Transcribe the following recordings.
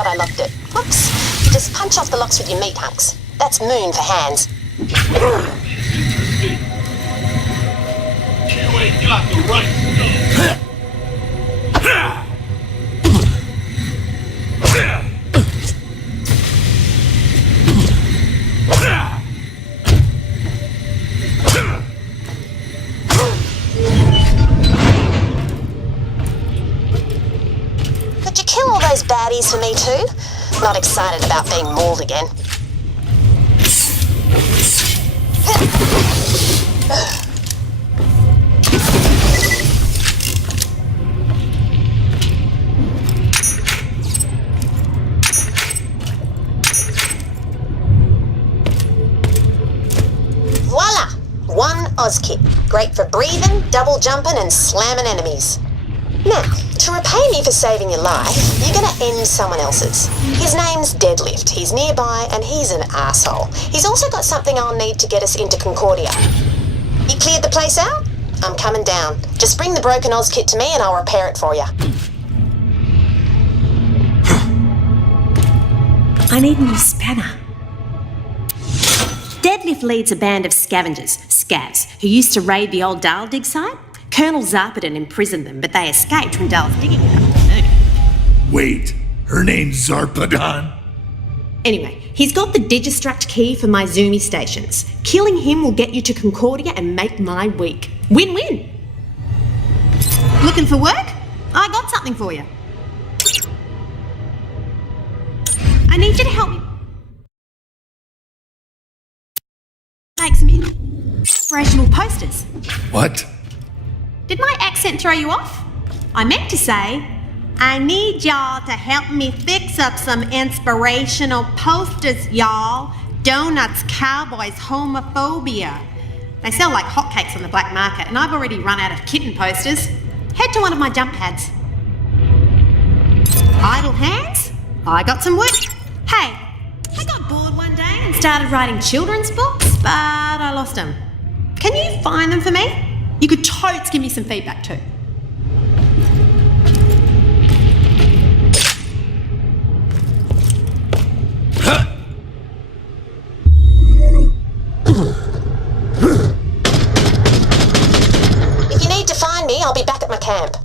forgot I locked it. Whoops. You just punch off the locks with your meat hunks. That's moon for hands. You ain't got the right stuff. Could you kill all those baddies for me too? Not excited about being mauled again. Voila! One Oz-kit. Great for breathing, double jumping and slamming enemies. Now, to repay me for saving your life, you're gonna end someone else's. His name's Deadlift. He's nearby and he's an asshole. He's also got something I'll need to get us into Concordia. You cleared the place out? I'm coming down. Just bring the broken Oz kit to me and I'll repair it for you. I need a new spanner. Deadlift leads a band of scavengers, scavs, who used to raid the old Dale dig site. Colonel Zarpedon imprisoned them, but they escaped when Dale's digging it up. Wait, her name's Zarpedon? Anyway, he's got the Digistruct key for my Zoomy stations. Killing him will get you to Concordia and make my week. Win-win. Looking for work? I got something for you. I need you to help me make some inspirational posters. What? Did my accent throw you off? I meant to say, I need y'all to help me fix up some inspirational posters, y'all. Donuts, cowboys, homophobia. They sell like hotcakes on the black market, and I've already run out of kitten posters. Head to one of my jump pads. Idle hands? I got some work. Hey, I got bored one day and started writing children's books, but I lost them. Can you find them for me? You could totes give me some feedback too. If you need to find me, I'll be back at my camp.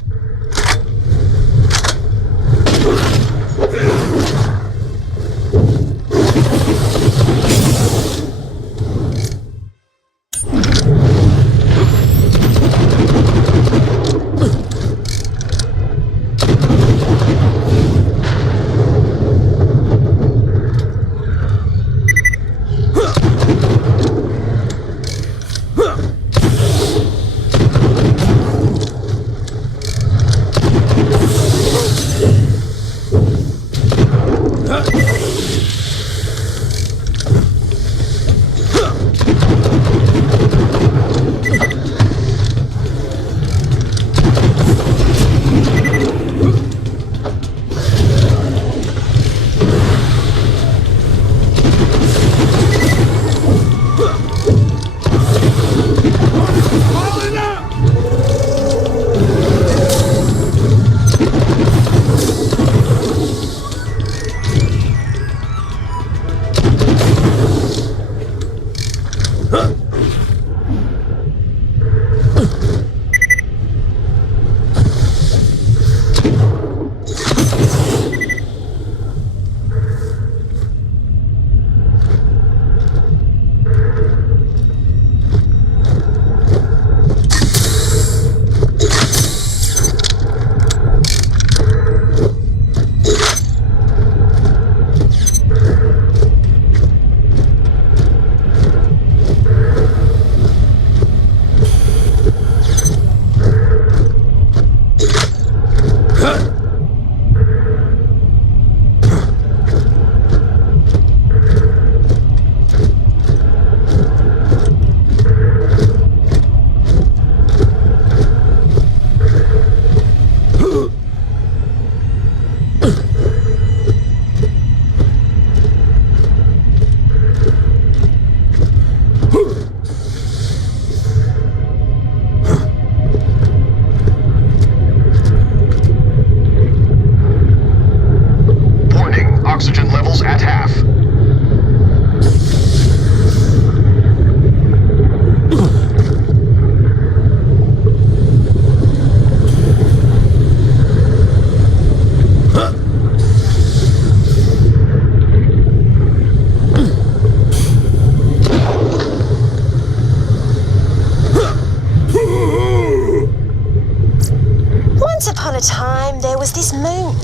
Once upon a time, there was this moon.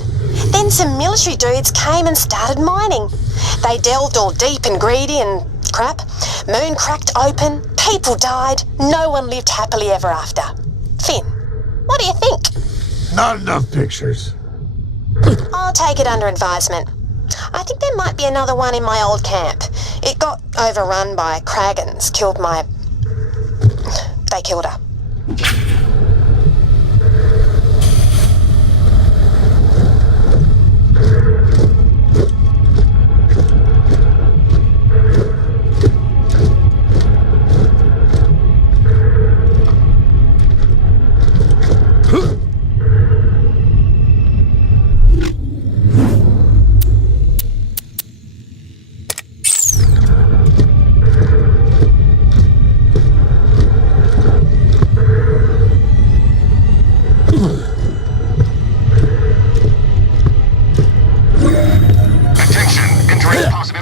Then some military dudes came and started mining. They delved all deep and greedy and crap. Moon cracked open, people died, no one lived happily ever after. Finn, what do you think? Not enough pictures. I'll take it under advisement. I think there might be another one in my old camp. It got overrun by Kragans, They killed her.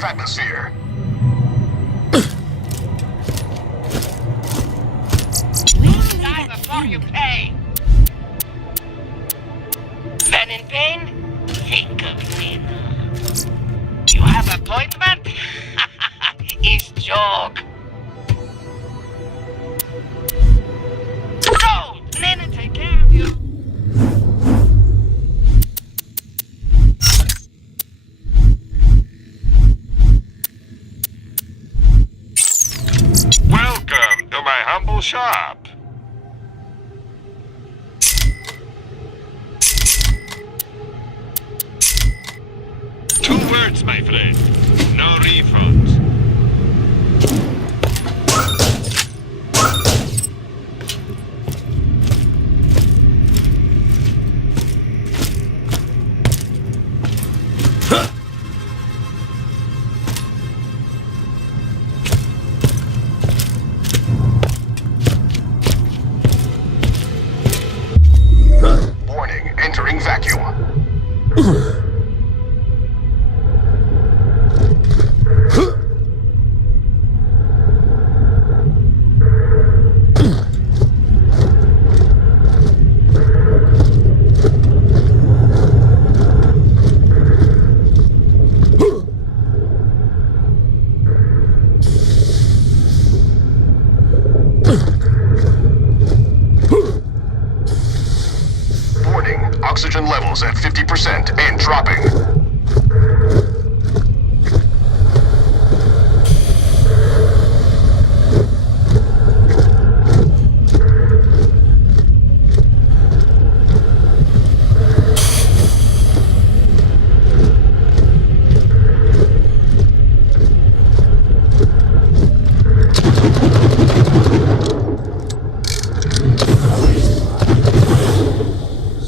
Atmosphere. Die before you pay. Pen and pen? Think of dinner. You have appointment? It's joke. Go! Nana take care of you. Welcome to my humble shop. Two words, my friend. No refunds. Warning, entering vacuum. Oxygen levels at 50% and dropping.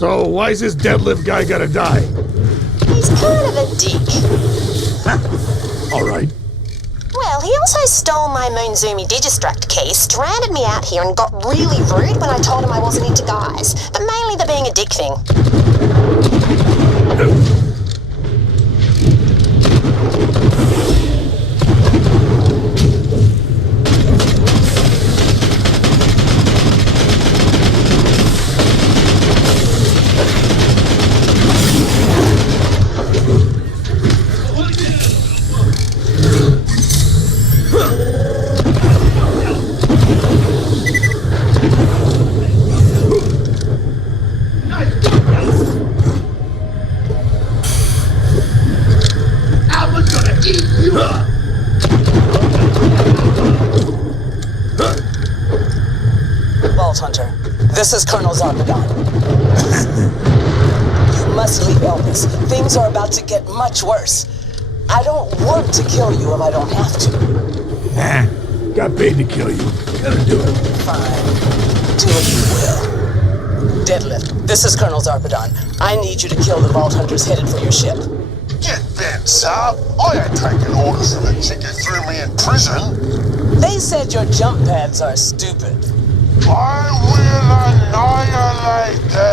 So why's this deadlift guy gotta die? He's kind of a dick. All right. Well, he also stole my Moonzoomy Digistruct key, stranded me out here, and got really rude when I told him I wasn't into guys. But mainly the being a dick thing. Vault Hunter, this is Colonel Zarpedon. You must leave Elvis. Things are about to get much worse. I don't want to kill you if I don't have to. Got paid to kill you. Gotta do it. Fine. Do what you will. Deadlift, this is Colonel Zarpedon. I need you to kill the Vault Hunters headed for your ship. Get bent, sir. I ain't taking orders from the chick who threw me in prison. They said your jump pads are stupid. I will annihilate them.